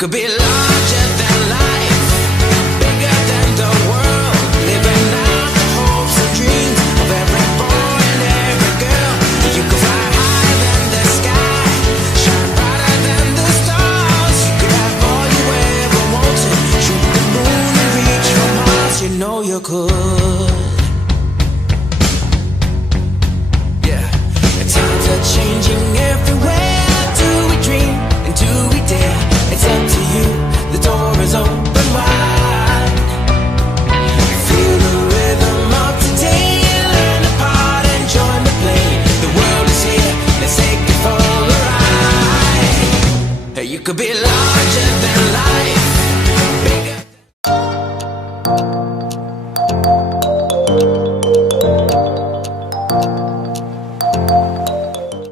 could be larger than life, bigger than the world, living out the hopes and dreams of every boy and every girl. You could fly higher than the sky, shine brighter than the stars. You could have all you ever wanted, shoot the moon and reach for Mars. You know you could. Yeah, the times are changing everywhere. Do we dream and do we dare? It's up to you, the door is open wide. Feel the rhythm of today, learn a part and join the play. The world is here, let's take it for a ride. Hey, you could be larger than life, bigger.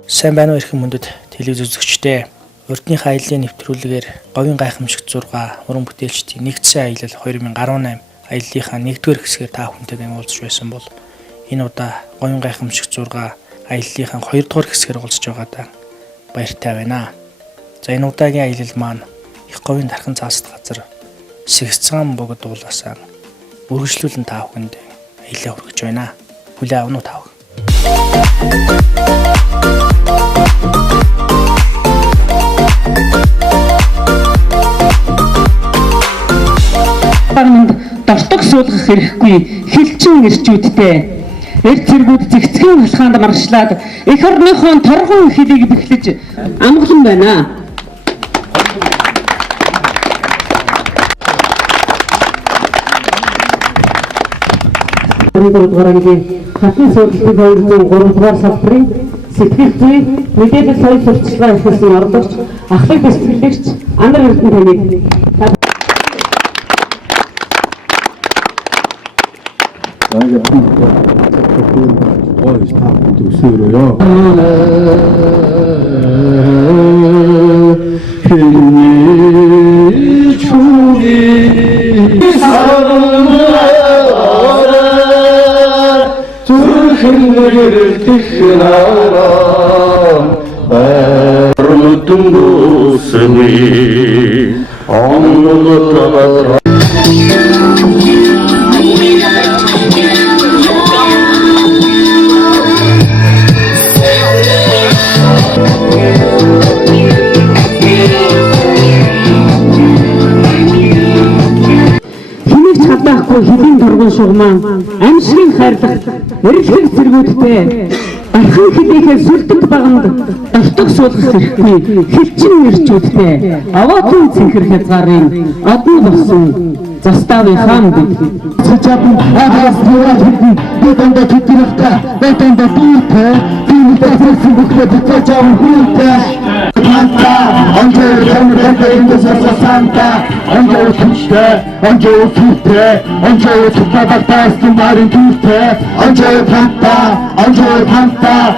Сайн байна уу эрхэм хүндэт телевиз үзэгчдээ. Урдны аяллаа нэвтрүүлгээр говийн гайхамшигт 6 уран бүтээлчдийн нэгдсэн аялал 2018 аяллынхаа 1-р хэсгээр та бүхэнтэйгээ уулзч байсан бол энэ удаа говийн гайхамшигт 6 аяллынхаа 2-р хэсгээр уулзч байгаадаа баяртай байна. За энэ удаагийн аялал маань их говийн дархан цаасд газар Сэгцгаан богд уулаасаа үргэлжлүүлэн та бүхэнд аяллаа хүргэж байна. Хүлээ авах нь тав. Дортог суулгах хэрэггүй хилчин ирчүүдтэй эрд цэргүүд зэгцгийн халхаанд маргашлаад эх орныхон торгон хилийг бэхлэж амгалан байна. Гурван хатан суулгалтын 203 дугаар салбарын сэтгэл зүй мэдээлэл соёл сурталчилгаа ихсэн ордогч ахлах бэлтгэлэгч Андар Эрдэнэ таныг Ой, стартын төсөөрөө. хэдийн торгон шугаман амьсгалын хайрлах эрэлхэг зэргүүдтэй дархан хэлээхээ сүлдэт баганд давтаг суулгах хэрэггүй хилчин нэрчүүдтэй аваатан цэнхэр хязгаарын одон болсон заставын хаан бид цачаапын агаас нураад хэдэн бэтэндэ тэтгэрхтэ бэтэндэ дүүртэ дүүртэ бүхлэд цачаапын хүртэ Santa, Angelo Santa, Angelo Santa, Angelo Tutte, Angelo Tutte, Angelo Tutta da testa, Marin Tutte, Angelo Canta, Angelo Canta,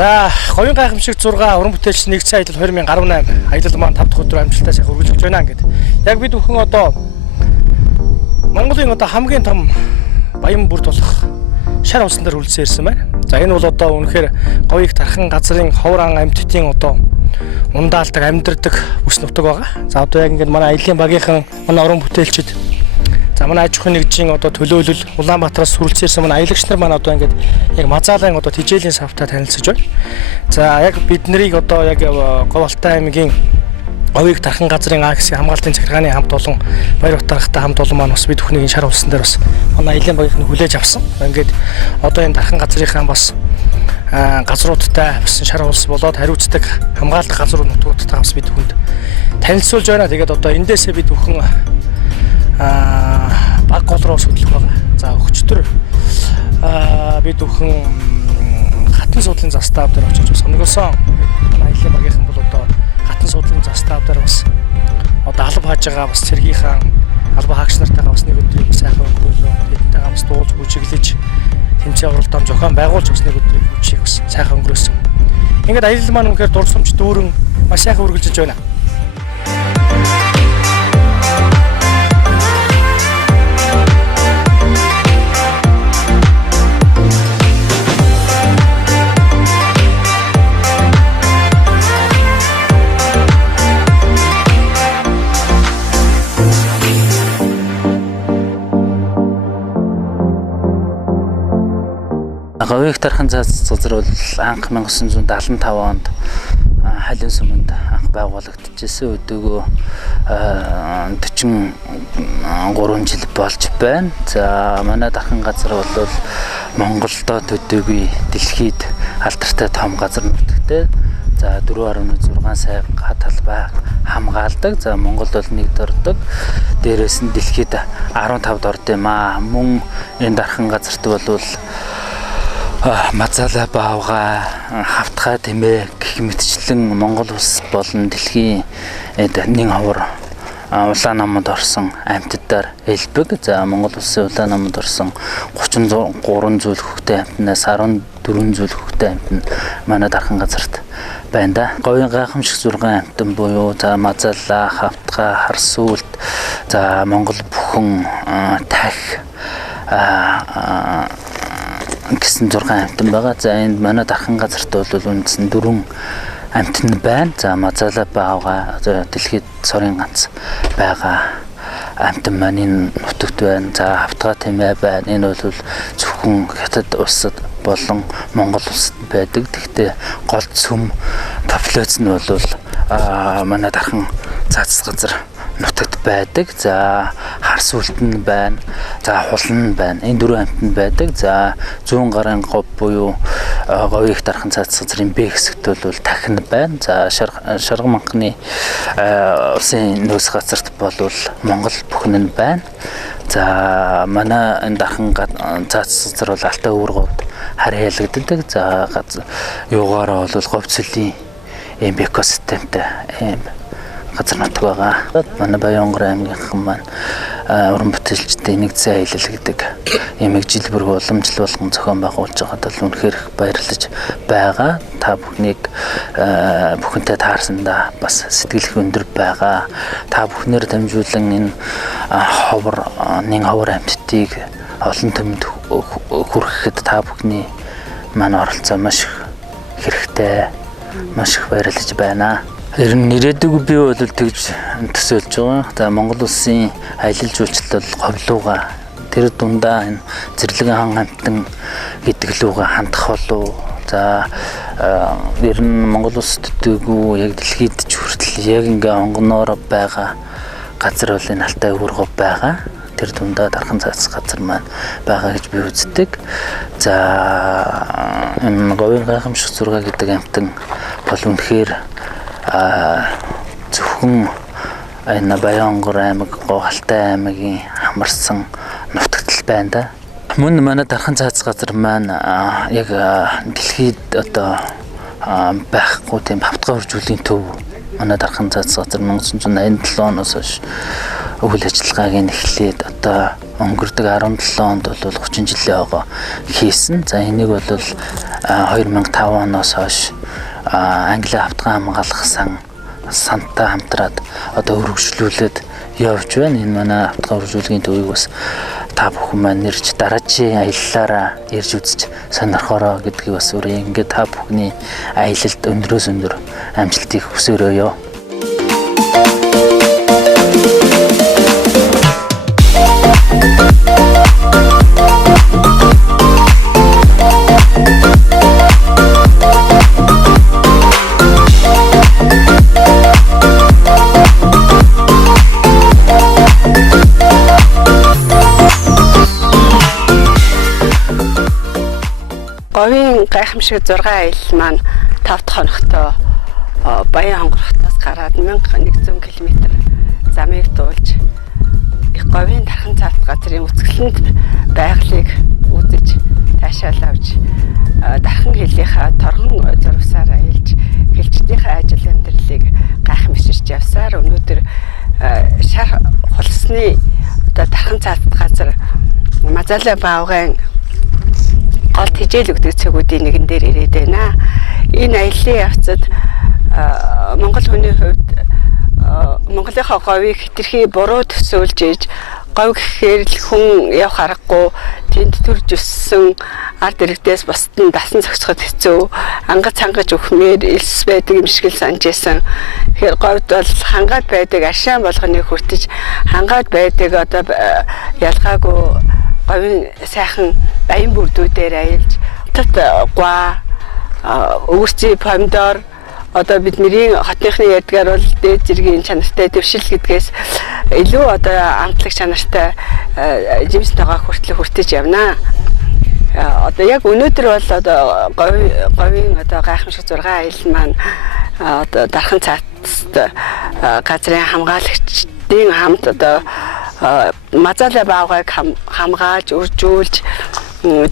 За, говийн гайхамшиг 6 уран бүтээлч нэгдсэн аялал 2018 аялал маань 5 дахь өдөр амжилттай сайхан үргэлжлэж байна гэдэг. Яг бид бүхэн одоо Монголын одоо хамгийн том баян бүрд болох шар улсан дээр үлдсэн ирсэн байна. За энэ бол одоо үнэхээр говийг тархан газрын ховран амьтдын одоо ундаалдаг амьдардаг бүс нутаг байгаа. За одоо яг ингээд манай аялын багийнхан манай уран бүтээлчид за манай аж ахуйн нэгжийн одоо төлөөлөл Улаанбаатараас сүрэлцэн ирсэн манай аялагч нар маань одоо ингээд яг Мазаалын одоо тижээлийн савтай танилцж байна. За яг бид нарыг одоо яг Говьалтай аймгийн говийг тархан газрын агсын хамгаалтын захиргааны хамт олон Баярбатар ахтай хамт олон маань бас бид бүхнийг шар улсан дээр бас манай аялын багийнхны хүлээж авсан. Ингээд одоо энэ тархан газрынхаа бас газруудтай авсан шар улс болоод хариуцдаг хамгаалах газрууд нутгуудтай бас бид бүхэнд танилцуулж байна. Тэгээд одоо эндээсээ бид бүхэн баг гол руу хөдлөх байгаа. За өчтөр бид бүхэн хатан суудлын застав дээр очиж сонирхолсон. Манай аялын багийнхан бол одоо хатан суудлын застав дээр бас одоо алба хааж байгаа бас цэргийн хаан алба хаагч нартайгаа бас нэг өдрийг сайхан өнгөрүүлээ. Тэднтэйгээ бас дуулж бүжиглэж тэмцээн уралдаан зохион байгуулж бас нэг өдрийг хүчийг бас сайхан өнгөрөөсөн. Ингээд аялал маань үнэхээр дурсамж дүүрэн маш сайхан үргэлжлэж байна. Говийг тархан цаас газар бол анх 1975 онд халиун сүмэнд анх байгуулагдчихсэн. Өдөөгөө 43 жил болж байна. За манай тархан газар бол Монголдо төдөөгүй дэлхийд алдартай том газар нутагтай. За 4.6 сая талбай хамгаалдаг. За Монголд бол нэгд ордог. Дээрээс нь дэлхийд 15-д орд юм аа. Мөн энэ дархан газарт бол Мазаала баавга хавтгай тэмээ гэх мэтчлэн Монгол улс болон дэлхийн нэг ховор улаан наманд орсон амьтдаар элбэг. За Монгол улсын улаан наманд орсон 33 зүйл хөхтэй амьтнаас 14 зүйл хөхтэй амьтан манай дархан газарт байна да. Говийн гайхамшиг 6 амьтан буюу за Мазаала, хавтгай, харсуулт, за Монгол бүхэн тах гэсэн 6 амьтан байгаа. За энд манай дархан газарт бол үндсэн 4 амьтан байна. За Мазаала баавга дэлхийд сорын ганц байгаа амьтан маань энэ нутагт байна. За хавтгай тэмээ байна. Энэ бол зөвхөн хятад улсад болон Монгол улсад байдаг. Тэгтээ гол сүм популяц нь бол манай дархан цаац газар нутагт байдаг. За харсуулт нь байна. За хулн нь байна. Энэ 4 амьтан байдаг. За 100 гарын говь буюу говийг дархан цаац газрын Б хэсэгт бол тахин байна. За шарга манхны улсын нөөц газарт бол Монгол бүхэн нь байна. За манай энэ дархан цаац газар бол Алтай өвөр говьд харь ялгддаг. За юугаараа бол говь цэлийн экосистемтэй газар нутаг байгаа. Манай Баянгор аймгийнхан маань уран бүтээлчдийн нэгдсэн аялал гэдэг ямиг жил бүр уламжлал болгон зохион байгуулж байгаад бол үнэхээр баярлаж байгаа. Та бүхэнтэй таарсандаа бас сэтгэлх өндөр байгаа. Та бүхнээр дамжуулан энэ нэг ховор амьтдыг олон түмэнд хүрэхэд та бүхний маань оролцоо маш их хэрэгтэй, маш их баярлаж байна. Ер нь ирээдүг би бол тэгж төсөөлж байгаа. За Монгол улсын аялал жуулчлал говьлууга тэр дундаа энэ зэрлэг хан амтан гэдэг лүүгээ хандах болов. За ер нь Монгол улс төдөөгүй яг дэлхийд ч хүртэл яг ингээ онгоноор байгаа газар бол энэ Алтай өвөр говь байгаа. Тэр дундаа дархан цаац газар маань байгаа гэж би үздэг. За энэ говийн гайхамшиг 6 гэдэг амтан бол үнэхээр зөвхөн энэ Баянгор аймаг, Говьалтай аймгийн хамарсан нутагт л байна да. Мөн манай дархан цаац газар маань яг дэлхийд одоо байхгүй тийм хавтгай хуржуулын төв манай дархан цаац газар 1987 оноос хойш үйл ажиллагааг нь эхлээд одоо өнгөрдөг 17 онд бол 30 жилийн хойгоо хийсэн. За энийг бол 2005 оноос хойш Англи автган хамгаалах сантай хамтраад одоо өргөжлүүлээд явж байна. Энэ манай автган өргөжлөлийн төвийг бас та бүхэн маань нэрж дараагийн аяллаараа ирж үзэж сонирхороо гэдгийг бас өөрөө ингээд та бүхний аялалд өндрөөс өндөр амжилтыг хүсээрөөё. Говийн гайхамшиг 6 аялал маань 5 дахь хоногтоо Баян хонгорхоотоос гараад 1100 км замыг дуулж их говийн тархан цаат газрын үсгэлэнд байгалыг үзэж таашаал авч дархан хилийнхаа торгон зурвсаар аялж гэлчдийнхээ ажил амьдралыг гайхамширч явсаар өнөөдөр шар хулсны одоо тархан цаат газар Мазала баавгайн гол хижээл өгдөг цэгүүдийн нэгэн дээр ирээд байна. Энэ аяллаа явцад Монгол хүний хувьд Монголынхаа говийг хэтэрхий буруу төсөөлж ийж говь гэхээр л хүн явах аргагүй тэнд төрж өссөн ард иргэдээс бусд нь дасан зохицоход хэцүү ангаж хангаж өгмээр элс байдаг юм шиг л санаж байсан. Тэгэхээр говьд бол хангаад байдаг ашаан болгоны хүртэж хангаад байдаг одоо ялгаагүй говийн сайхан баян бүрдүүдээр аялж тат гуа өвөрцөй помидор одоо бидний хотынхны ядгаар бол дээд зэргийн чанартай дэвшил гэдгээс илүү одоо амтлаг чанартай жимс тагаа хүртэл хүртэж явна. Одоо яг өнөөдөр бол одоо говийн одоо гайхамшиг 6 аялал маань одоо дархан цаатст газрын хамгаалагчдын хамт одоо Мазала баавгайг хамгаалж үржүүлж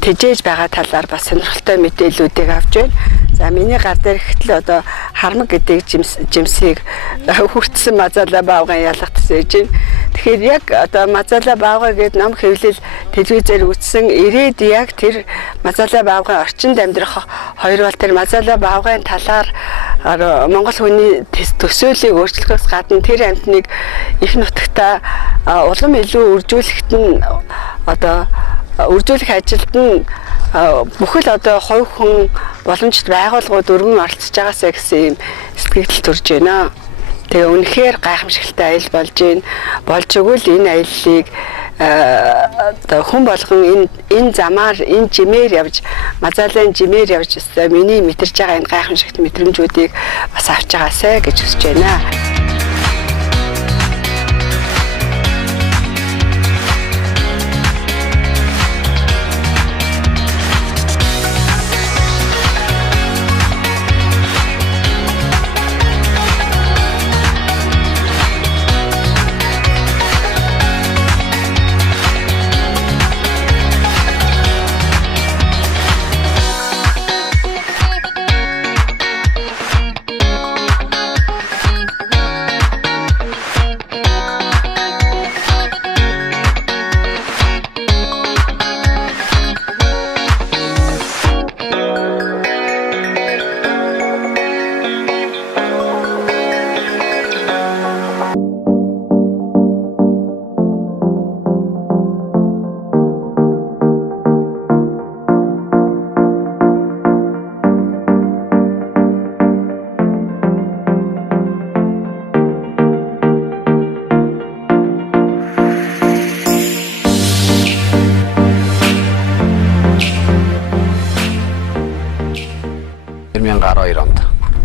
тэжээж байгаа талаар бас сонирхолтой мэдээллүүдийг авч байна. За миний гар дээр ихтэл одоо хармаг гэдэг жимсийг хүртсэн Мазала баавгайн ялгах төсөөж байна. Тэгэхээр яг одоо Мазала баавгай гэдэг ном хэвлэл телевизээр үзсэн ирээд яг тэр Мазала баавгайн орчинд амьдрах хоёр бол тэр Мазала баавгайн талаар Монгол хүний төсөөллийг өөрчлөхөөс гадна тэр амьтныг их нутагтаа улам илүү үржүүлэхэд нь одоо үржүүлэх ажилд нь бүхэл одоо хувь хүн боломжит байгууллагууд өргөн оролцож байгаасаа гэсэн юм сэтгэл төрж байна. Тэгээ үнэхээр гайхамшигтай аялал болж байна. Болж өгвөл энэ аяллыг одоо хүн болгон энэ замаар энэ жимээр явж Мазалын жимээр явж миний мэдэрж байгаа энэ гайхамшигт мэдрэмжүүдийг бас авч байгаасаа гэж хүсэж байна.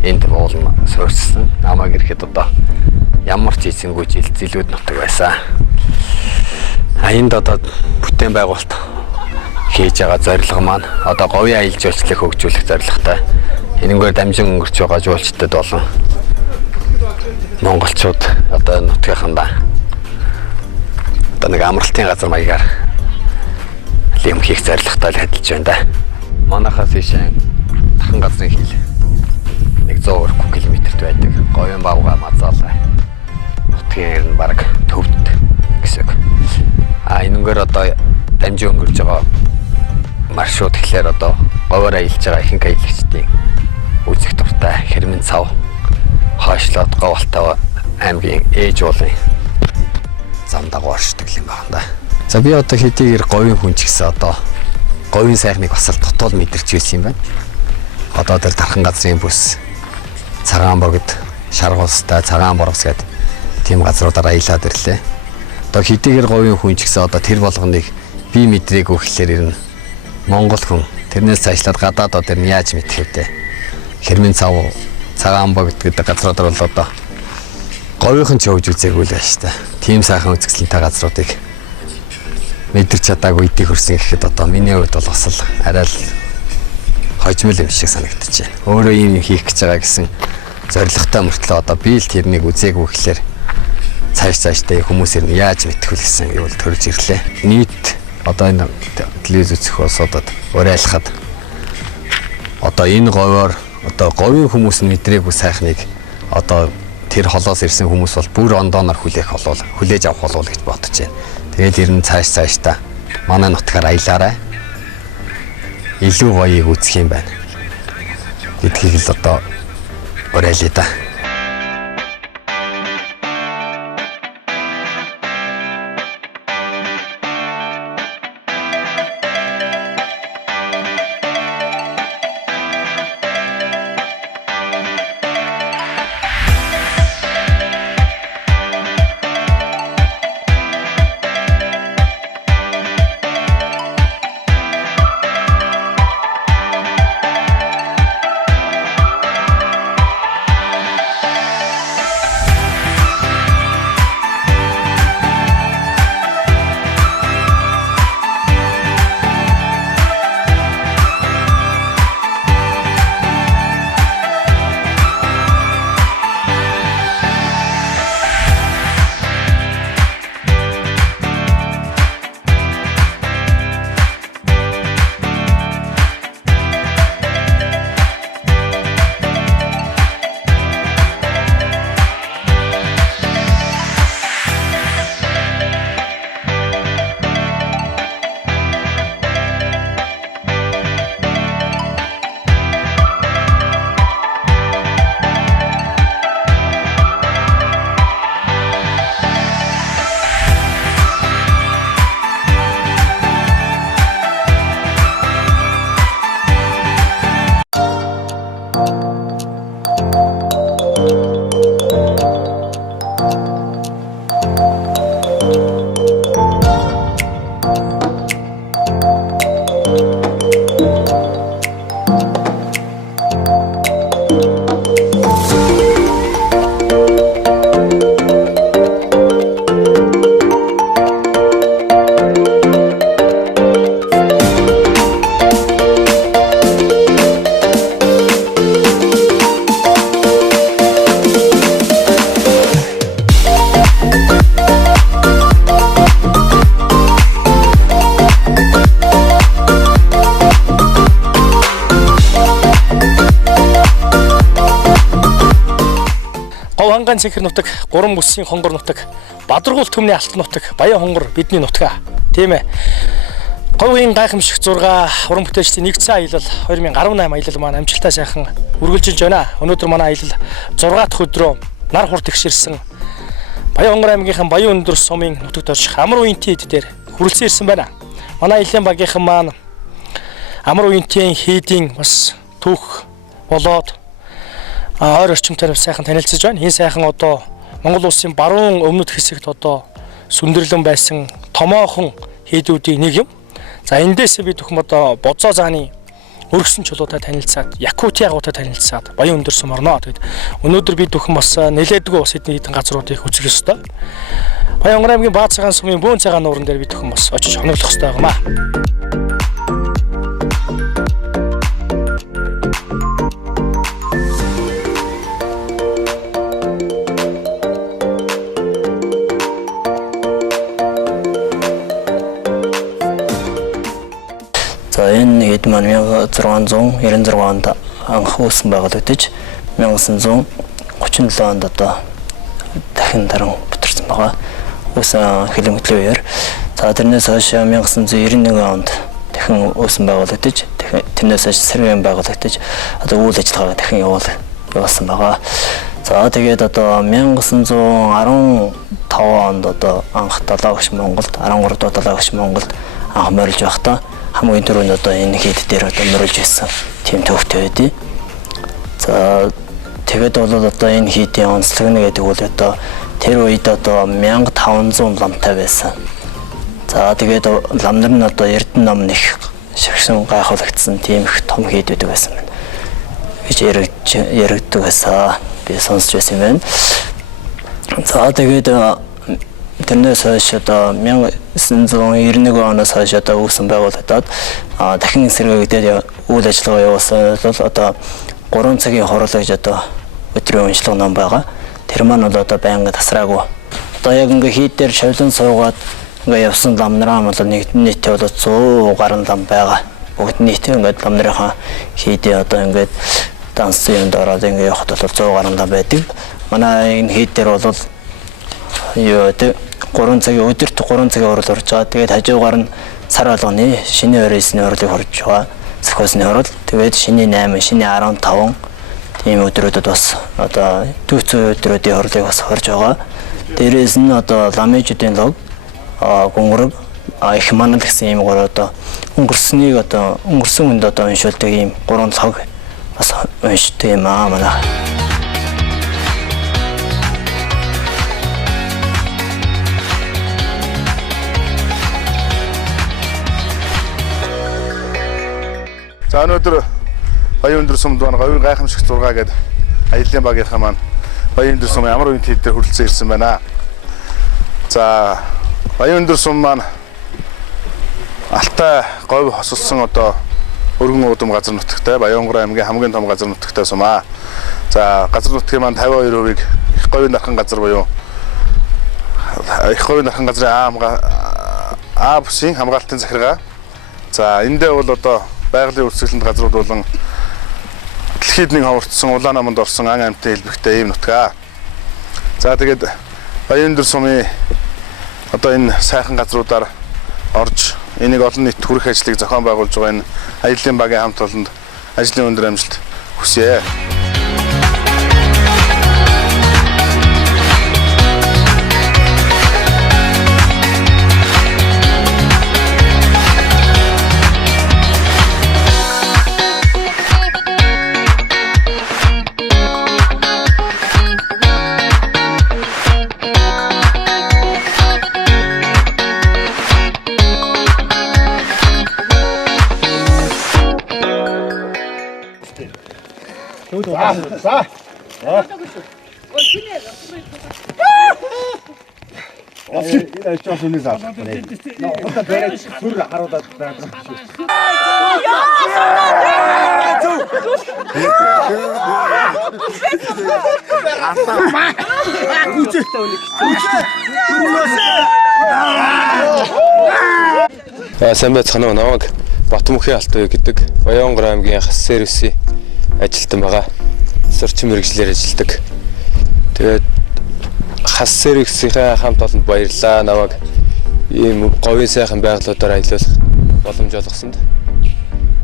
Энд уулна суурьсан. Намайг ирэхэд одоо ямар ч эзэнгүй зилүүд нутаг байсан. Энд одоо бүтээн байгуулалт хийж байгаа зорилго маань одоо говийн аялал жуулчлалыг хөгжүүлэх зорилготой. Энэгээр дамжин өнгөрч байгаа жуулчдад болон монголчууд одоо нутгийнхандаа одоо нэг амралтын газар маягаар юм хийх зорилготой л хөдөлж байна да. Манайхаас ийшээ тархан газрын хил 100 км-т байдаг. Говийн баавгай Мазала нутгийн бараг төвд гэсэн үг. Энэ өнгөөр одоо дамжин өнгөрж байгаа маршрут гэхлээр одоо говьор аялж байгаа ихэнх аялагчдын үзэх дуртай Хэрмэн цав хойшлоод Говьолтой аймгийн ээж уулын зам дагуу оршдог юм байна да. За би одоо хэдийгээр говийн хүн ч гэсэн одоо говийн сайхныг бас л дотоод мэдэрч байсан юм байна. Одоо тэр Тархан газрын бүс, Цагаан богд, Шаргуустай, Цагаан боргос гэдэг тийм газруудаар аялаад ирлээ. Одоо хэдийгээр говийн хүн ч гэсэн одоо тэр болгоныг би мэдрээгүй гэхлээр ирнэ. Монгол хүн тэрнээс цаашлаад гадаадууд ер нь яаж мэдэх вэ? Хэрмэн цав, Цагаан богд гэдэг газруудаар бол одоо говийнхан ч явж үзээгүй л байна шүү дээ. Тийм сайхан үзэсгэлэнтэй газруудыг мэдэрч чадаагүй идэх хөрсөн гэхэд одоо миний хувьд бол бас л арай л хожмол юм шиг санагдчихэв. Өөрөө юм хийх гэж байгаа гэсэн зорилготой мөртлөө одоо би л тэрнийг үзээгүй гэхлээр цаашдаа хүмүүсээр нь яаж мэдэх вэ гэсэн юу л төрж ирлээ. Нийт одоо энэ телевиз үзэх улсуудад уриалахад одоо энэ говьор одоо говийн хүмүүс нь мэдрээгүй сайхныг одоо тэр холоос ирсэн хүмүүс бол бүр ондооноор хүлээж авах болов гэж бодож байна. Тэгээд ер нь цаашдаа манай нутгаар аялаарай. Илүү гоёыг үзэх юм байна гэдгийг л одоо уриалъя да. Хангаан цэнхэр нутаг, Гурван бүсийн хонгор нутаг, Бадаргуул төмний алт нутаг, Баян хонгор бидний нутгаа. Тийм ээ. Говийн гайхамшиг зураг уран бүтээлчдийн нэгдсэн аялал 2018 аялал маань амжилттай сайхан үргэлжилж байна. Өнөөдөр манай аялал 6 дахь өдрөө нар хур тэгшэрсэн Баян хонгор аймгийнхан Баян өндөр сумын нутагт орших амар уянтын эд дээр хүрэлцэн ирсэн байна. Манай аяллаа багийнхан маань амар уянтын хийдийн бас түүх болоод ойр орчимтой сайхан танилцж байна. Энэ сайхан одоо Монгол улсын баруун өмнөд хэсэгт одоо сүндэрлэн байсан томоохон хийдүүдийн нэг юм. За эндээс би төхм одоо Бозоо зааны өргөсөн чулуутай танилцаад, Якути агуутай танилцаад Баян өндөр сум орноо. Тэгэд өнөөдөр би төхм бас нэлээдгүй бас хэдэн газруудыг үзэх ёстой. Баян хонгор аймгийн Бааз цагаан сумын Бөөн цагаан нууран дээр би төхм бас очиж хоноглох ёстой юм аа. За энэ хэд маань 1696 онд анх үүсгэн байгуулагдаж 1937 онд одоо дахин даран бүтэрсэн байгаа. Үүс хэлэмжлэлийн үеэр За тэрнээс хойш 1991 онд дахин uuсан байгуулагдаж, тэрнээс хойш сэргээн байгуулагдаж одоо үйл ажиллагаа дахин явуулсан байгаа. За тэгээд одоо 1915 онд одоо анх далаагч Монголд 13 дахь далаагч Монголд анх морилж байхдаа хамгийн түрүүнд одоо энэ хийд дээр одоо морилж байсан тийм төвхтэй байдیں۔ За тэгээд бол одоо энэ хийдийн онцлог нь гэдэг бол одоо тэр үед одоо 1500 ламтай байсан. За тэгээд ламнар нь одоо Эрдэнэ ном нэх шагшин гайхуулагдсан тийм их том хийд байдаг байсан байна. гэж яригддаг байсан. Би сонсч байсан юм байна. За тэгээд тэрнээс хойш одоо 1991 оноос хойш одоо үүсэн байгуулагдаад дахин сэргээгдээд үйл ажиллагаа явуулсан бол одоо 3 цагийн хурал гэж одоо өдрийн уншлага ном байгаа. Тэр маань бол одоо байнга тасраагүй. Одоо яг ингээ хийд дээр шавлан суугаад ингээ явсан ламнараа бол нийтээ бол 100 гаруй лам байгаа. Бүгд нийтээ ингээ ламнарынхаа хийдээ одоо ингээ дансын юмд ороод ингээ явахд бол 100 гаруй лам байдаг. Манай энэ хийд дээр бол юу гэдэг 3 цагийн өдөрт 3 цагийн хурал орж байгаа. Тэгээд хажуугаар нь сар болгоны шинэ 29-ний хурлыг хорж байгаа. Сахосны хурал. Тэгээд шинэ 8, шинэ 15 тийм өдрүүдэд бас одоо төвцөө өдрүүдийн хурлыг бас хорж байгаа. Дээрээс нь одоо ламжуудын лог, гүнгэрэг, их манал гэсэн ийм гурав одоо өнгөрснийг одоо өнгөрсөн үнд одоо уншуулдаг ийм 3 лог бас уншдаг юм аа манай. За өнөөдөр Баян өндөр сумд байна. Говийн гайхамшигт 6 гэдэг аяллаа багийнхаа маань Баян өндөр сумын ямар үеийн хийдээр хүрэлцэн ирсэн байна. За Баян өндөр сум маань Алтай говь хосолсон одоо өргөн уудам газар нутагтай Баянгор аймгийн хамгийн том газар нутагтай сум аа. За газар нутгийн маань 52%-ийг их говийн дархан газар буюу их говийн дархан газрын А бүсийн хамгаалтын захиргаа. За эндээ бол одоо байгалийн үрсгэлэнд газрууд болон дэлхийд нэг ховорцсон улаан наманд орсон ан амьтан хэлбэгтэй ийм нутгаа. За тэгээд Баян өндөр сумын одоо энэ сайхан газруудаар орж энийг олон нийт хүрэх ажлыг зохион байгуулж байгаа энэ аяллаа багийн хамт олонд ажлын өндөр амжилт хүсье. За. Энэ ачаас үнэ заа. Одоо барайд сүр харуулаад байгаа шүү. Сайн байцгаана уу? Намайг Батмөнхийн Алтай гэдэг Баянгор аймгийн хас сервисийн ажилтан байгаа. Сурчин мэргэжлэр ажилладаг. Тэгээд хас сервисийнхаа хамт олонд баярлалаа. Намайг ийм говийн сайхан байгалуудаар аялуулах боломж олгосонд.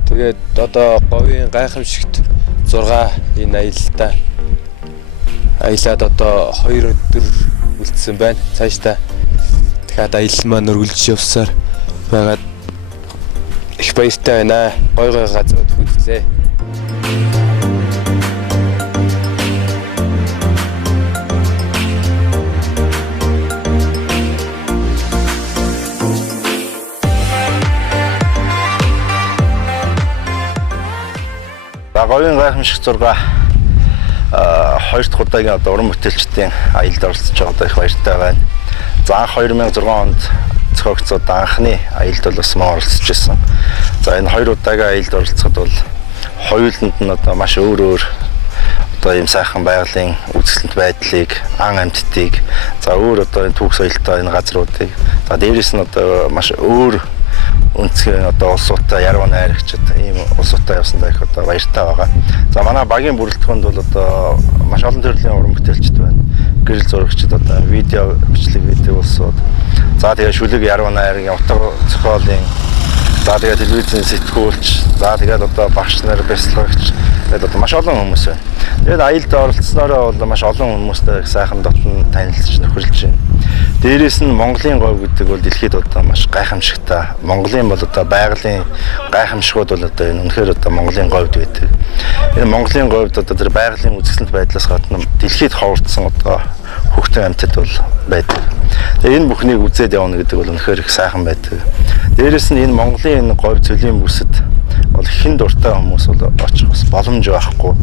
Тэгээд одоо говийн гайхамшигт 6 энэ аялалтаа аялаад одоо 2 өдөр үлдсэн байна. Цаашдаа дахиад аялал маань өргөлж явсаар байгаад их баяртай байна. Гой газрууд хүзлээ. Говийн гайхамшигт 6 2 дахь удаагийн одоо уран бүтээлчдийн аялалд оролцож байгаадаа их баяртай байна. За анх 2006 онд зохиогдсон анхны аялалд бол бас мөн оролцож байсан. За энэ 2 удаагийн аялалд оролцоход бол хоёуланд нь одоо маш өөр одоо ийм сайхан байгалийн үзэсгэлэнт байдлыг, ан амьтдыг, за өөр одоо энэ түүх соёлтой энэ газруудыг, за дээрээс нь одоо маш өөр өнцгөө одоо улсуудаа яруу найрагчид ийм улсуудаа явсандаа их одоо баяртай байгаа. За манай багийн бүрэлдэхүүнд бол одоо маш олон төрлийн уран бүтээлчд байна. гэрэл зурагчид одоо видео бичлэг болсон. За тэгээ шүлэг яруу найргийн утга зохиолын за тэгээ телевизийн сэтгүүлч за тэгээд одоо багш нар бяцлагч тэгээд одоо маш олон хүмүүс байна. Тэгээд аялалд оролцсноороо бол маш олон хүмүүстэй сайхан дотн танилцж нөхөрлж байна. Дээрээс нь Монголын говь гэдэг бол дэлхийд одоо маш гайхамшигтай. Монголын бол одоо байгалийн гайхамшгууд бол одоо энэ үнэхээр одоо Монголын говьд байдаг. Энэ Монголын говьд одоо тэр байгалийн үзэсгэлэнт байдлаас гадна дэлхийд ховордсон одоо хүүхдийн амьтад бол байдаг. Тэгээ энэ бүхнийг үзээд явна гэдэг бол үнэхээр их сайхан байдаг. Дээрээс нь энэ Монголын энэ говь цөлийн бүсэд бол хэн дуртай хүмүүс бол очих бас боломж байхгүй.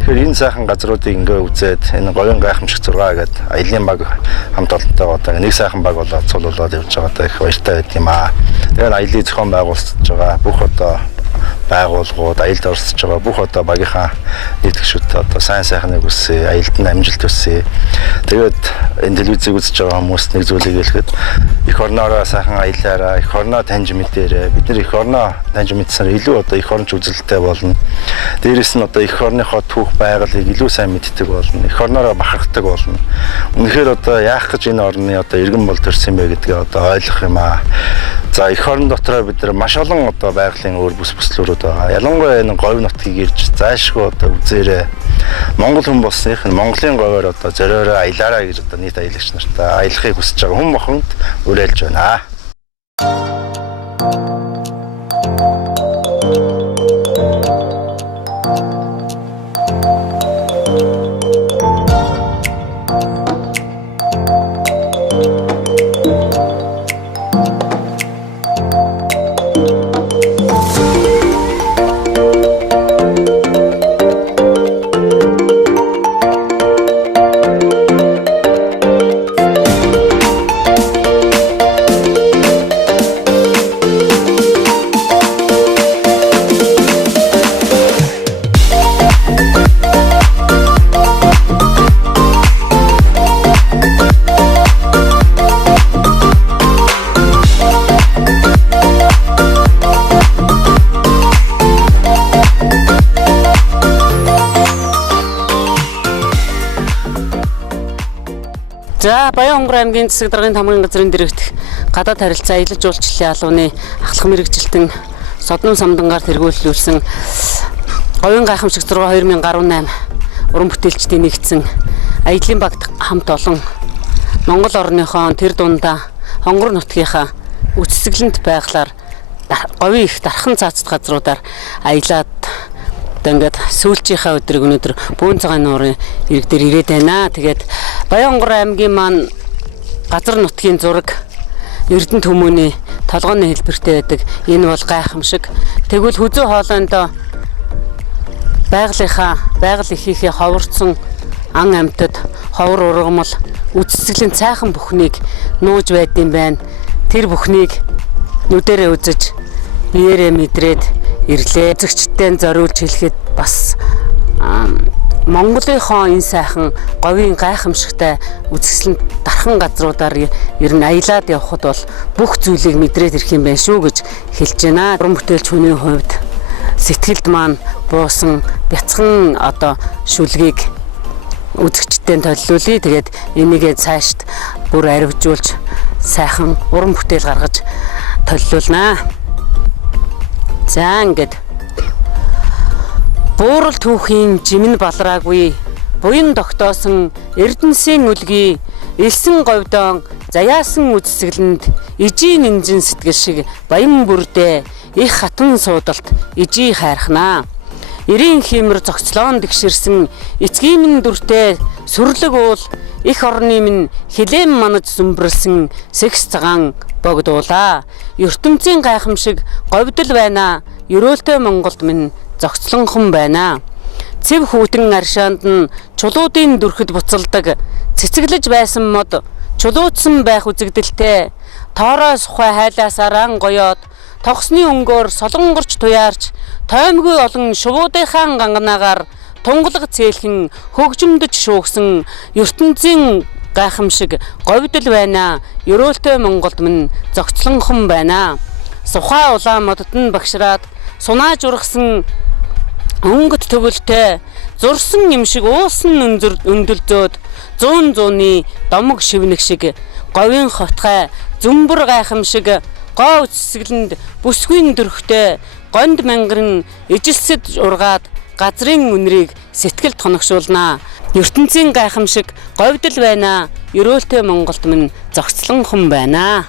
Тэгэхээр энэ сайхан газруудыг ингээ үзээд энэ говийн гайхамшиг 6 гэдэг аялын баг хамт олонтойгоо одоо нэг сайхан баг болоод цуглуулад явж байгаадаа их баяртай байд юм аа. Тэгээд аялын зохион байгуулалтж байгаа бүх одоо байгууллагууд аялалд оролцож байгаа бүх одоо багийнхаа нийтгэгчид одоо сайн сайхныг хүсье, аялалд нь амжилт хүсье. Тэгээд энэ телевизийг үзэж байгаа хүмүүст нэг зүйлийг хэлэхэд эх орноороо сайхан аялаараа, эх орноо таньж мэдээрэй. Бид нар эх орноо таньж мэдсээр илүү одоо эх оронч үзэлтэй болно. Дээрээс нь одоо эх орныхоо түүх байгалыг илүү сайн мэддэг болно. Эх орноороо бахархдаг болно. Үнэхээр одоо яах гэж энэ орны одоо иргэн бол төрсөн бэ гэдгээ одоо ойлгох юм аа. За эх орон дотроо бид нар маш олон одоо байгалийн өөр бүс бүслүүрүүд байгаа. Ялангуяа энэ говь нутгийг ирж зайлшгүй одоо үзээрэй. Монгол хүн болсных нь Монголын говьор одоо зориороо аялаараа гэж одоо нийт аялагч нартай аялахыг хүсэж байгаа хүн бохонд уриалж байна. За Баянгор аймгийн засаг даргын тамгын газрын дэрэгдэх гадаад харилцаа аялал жуулчлалын албаны ахлах мэрэгжилтэн Содон самдангаар тэргүүлүүлсэн говийн гайхамшиг 6 2018 уран бүтээлчдийн нэгдсэн аялын багт хамт олон Монгол орныхоо тэр дундаа хонгор нутгийнхаа үцэсгэлэнт байглаар говийн их дархан цаацд газруудаар аялаад ингээд сүүлчийнхаа өдрийг өнөөдөр бүүн цагаан нуурын ирэг дээр ирээд байна. Тэгээд Баянгор аймгийн маань газар нутгийн зураг Эрдэнэ төмөөний толгойн хэлбэртэй байдаг. Энэ бол гайхамшиг. Тэгвэл хүзүү хоолойндоо байгаль ихийнхээ ховорцсон ан амьтад ховор ургамал үцэсгэлэн цайхан бүхнийг нууж байдсан байна. Тэр бүхнийг нүдэрээ үзэж биеэрээ мэдрээд ирлээ. Зөгчтэй зориулж хэлэхэд бас Монголынхоо энэ сайхан говийн гайхамшигтай үзэсгэлэнт дархан газруудаар ер нь аялаад явхад бол бүх зүйлийг мэдрээд ирэх юм байна шүү гэж хэлж байна. Уран бүтээлч хүний хувьд сэтгэлд маань буусан бяцхан одоо шүлгийг үзэгчтэй төлөвлүүлье. Тэгээд энийгээ цаашд бүр арвижуулж сайхан уран бүтээл гаргаж төлөвлүүлнэ. За ингээд буурал түүхийн жимэн балраагүй буян тогтоосон Эрдэнэсийн үлгий элсэн говьдон заяасан үзэсгэлэнд ижийн нэмжин сэтгэл шиг баян бүрдээ их хатан суудалт ижий хайрхнаа. Ирийн химэр зогцлоон дэгширсэн эцгийн минь дүртэй сүрлэг уул их орны минь хилэм манаж сүмбэрлсэн секс цагаан богдуулаа. ертөнцийн гайхамшиг говьдол байна. Ерөөлтэй Монголд минь зогцлонхон байна. Цэв хүүтэн аршаанд нь чулуудын дүрхэд буцалдаг цэцэглэж байсан мод чулуудсан байх үзэгдэлтэй тоороос ухай хайлаасараа гоёод тогсны өнгөөр солонгорч туяарч тоймгүй олон шувуудынхаа ганганаагаар тунгалаг цээлхэн хөгжимдөж шуугсан ертөнцийн гайхамшиг говьдол байна. Ерөөлтэй Монголд минь зогцлонхон байна. Сухаа улаан модод нь багшраад сунааж ургасан өнгөт төвөлтэй зурсан юм шиг уусан өндөлзөөд 100 домог шивнэг шиг говийн хотгай зүмбэр гайхамшиг гоо үсгэлэнд бүсгүй дөрхтэй гонд мянган ижилсэд ургаад газрын үнрийг сэтгэл тоногшуулнаа. ертөнцийн гайхамшиг говьдол байна. Ерөөлтэй Монголд минь зогцлон хүн байна.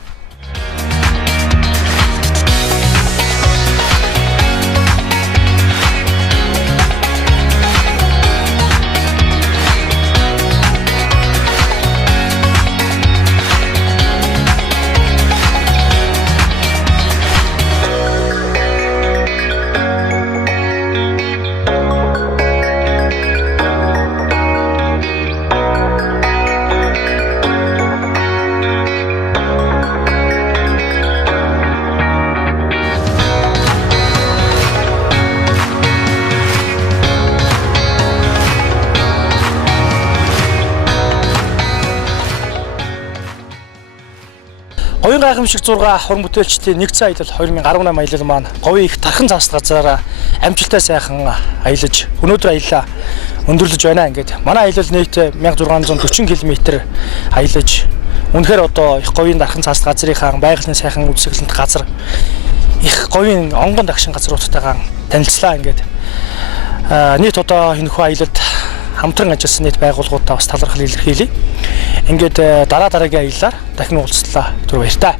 Говийн гайхамшиг 6 уран бүтээлчдийн нэгдсэн аялал 2018 аялал маань говийн их тархан цаст газраараа амжилттай сайхан аялаж өнөөдөр аяллаа өндөрлөж байна. Ингээд манай аялал нийт 1640 км аялаж үнэхээр одоо их говийн тархан цаст газрынхаа байгалийн сайхан үзэсгэлэнт газар их говийн онгон дагшин газруудтайгаа танилцлаа. Ингээд нийт одоо энэ хүү аялалд хамтран ажилласан нийт байгууллагуудаа бас талархал илэрхийлье. Ингээд дараагийн аяллаар дахин уулзлаа. Түр баяртай.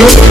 Good.